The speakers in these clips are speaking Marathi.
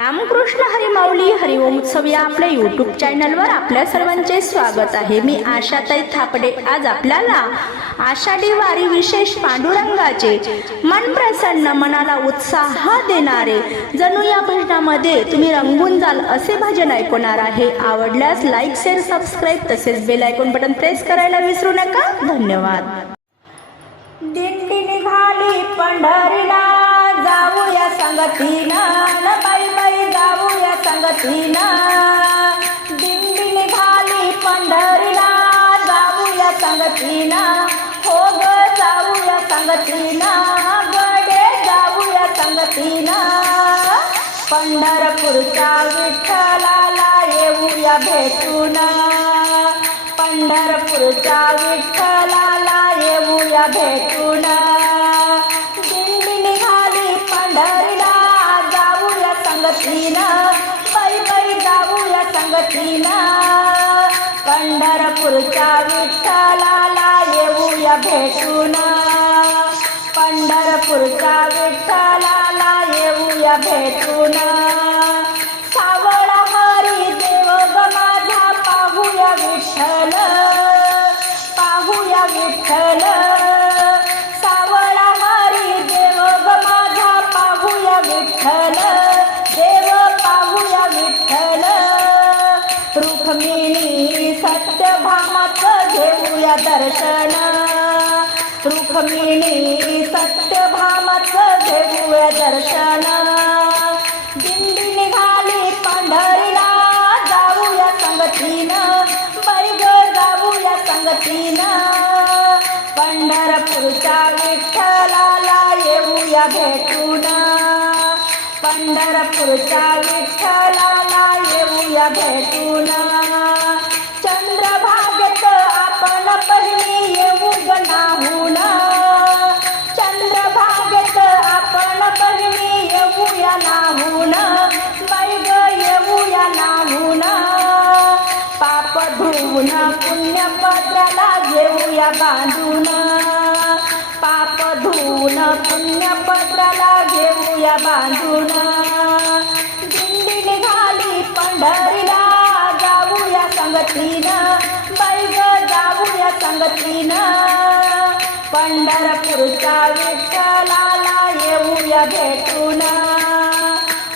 रामकृष्ण हरिमाऊली हरिओम उत्सव या आपल्या युट्यूब चॅनलवर आपल्या सर्वांचे स्वागत आहे. मी आशाताई थापडे. आज आपल्याला आषाढी वारी विशेष पांडुरंगाचे मन प्रसन्न मनाला उत्साह देणारे जणू या भजनामध्ये तुम्ही रंगून जाल असे भजन ऐकवणार आहे. आवडल्यास लाईक शेअर सबस्क्राईब तसेच बेल आयकॉन बटन प्रेस करायला विसरू नका. धन्यवाद. दिंडी निघाली पंढरीला. जाऊया संगतीनं. जाऊया संगतीनं दिंडी निघाली पंढरीला. जाऊया संगतीना हो ग जाऊया संगतीना गडे जाऊया संगतीना पंढरपूरचा विठ्ठलाला येऊया भेटून. पंढरपूरचा विठ्ठलाला येऊया भेटून. जाऊया पंढरपूरच्या विठ्ठलाला येऊया भेटून. पंढरपूरच्या विठ्ठलाला येऊया भेटून. सत्यभामाचं घेऊया दर्शन. रुक्मिणी सत्यभामाचं घेऊया दर्शन. दिंडी निघाली पंढरीला जाऊया संगतीनं. बैगर जाऊया संगतीनं. पंढरपूरच्या विठ्ठलाला येऊया भेटून. पंढरपूरच्या विठ्ठलाला येऊया भेटून. धुवून पुण्यपत्राला घेऊया बांधून. पाप धुवून पुण्यपत्राला घेऊया बांधून. दिंडी निघाली पंढरीला जाऊया संगतीनं. बैग जाऊया संगतीनं. पंढरपूरच्या विठ्ठलाला येऊया भेटून.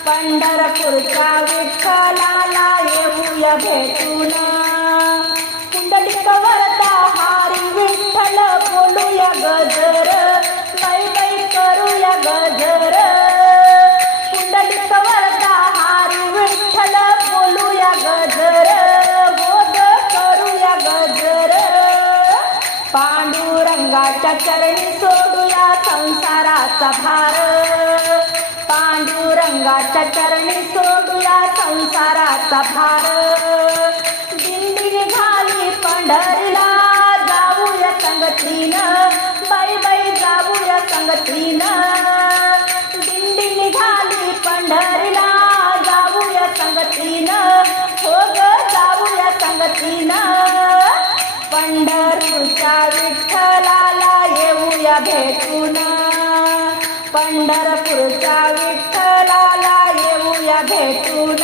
पंढरपूरच्या विठ्ठलाला येऊया भेटून. चरणी सोडूया संसाराचा भार. पांडुरंगाच्या चरणी सोडूया संसाराचा भार. दिंडी निघाली पंढरीला जाऊया संगतीनं. बाई बाई जाऊया संगतीनं. भेटून पंढरपूरच्या विठ्ठलाला येऊया भेटून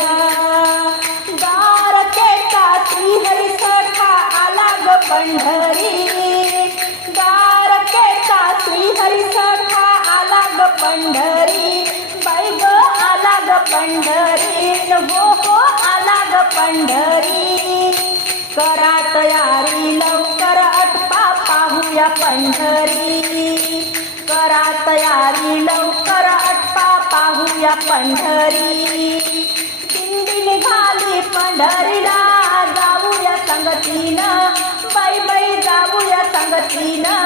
द्वारकेचा श्रीहरी सखा आला ग पंढरी. द्वारकेचा श्रीहरी सखा आला ग पंढरी. बाई ग आला ग पंढरी. गो हो आला ग पंढरी. करा तयारी पंढरी. करा तयारी लवकर अटपा पाहूया पंढरी. दिंडी निघाली पंढरीला जाऊया संगतीनं. बाई बाई जाऊया संगतीनं.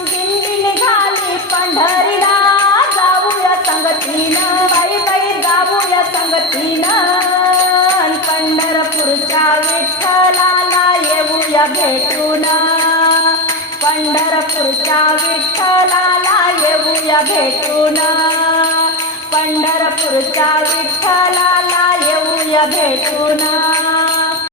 दिंडी निघाली पंढरीला जाऊया संगतीनं. बाई बाई जाऊया संगतीनं. पंढरपूरच्या विठ्ठलाला येऊया भेटून. पंढरपूरच्या विठ्ठलाला येऊया भेटून. पंढरपूरच्या विठ्ठलाला येऊया भेटून.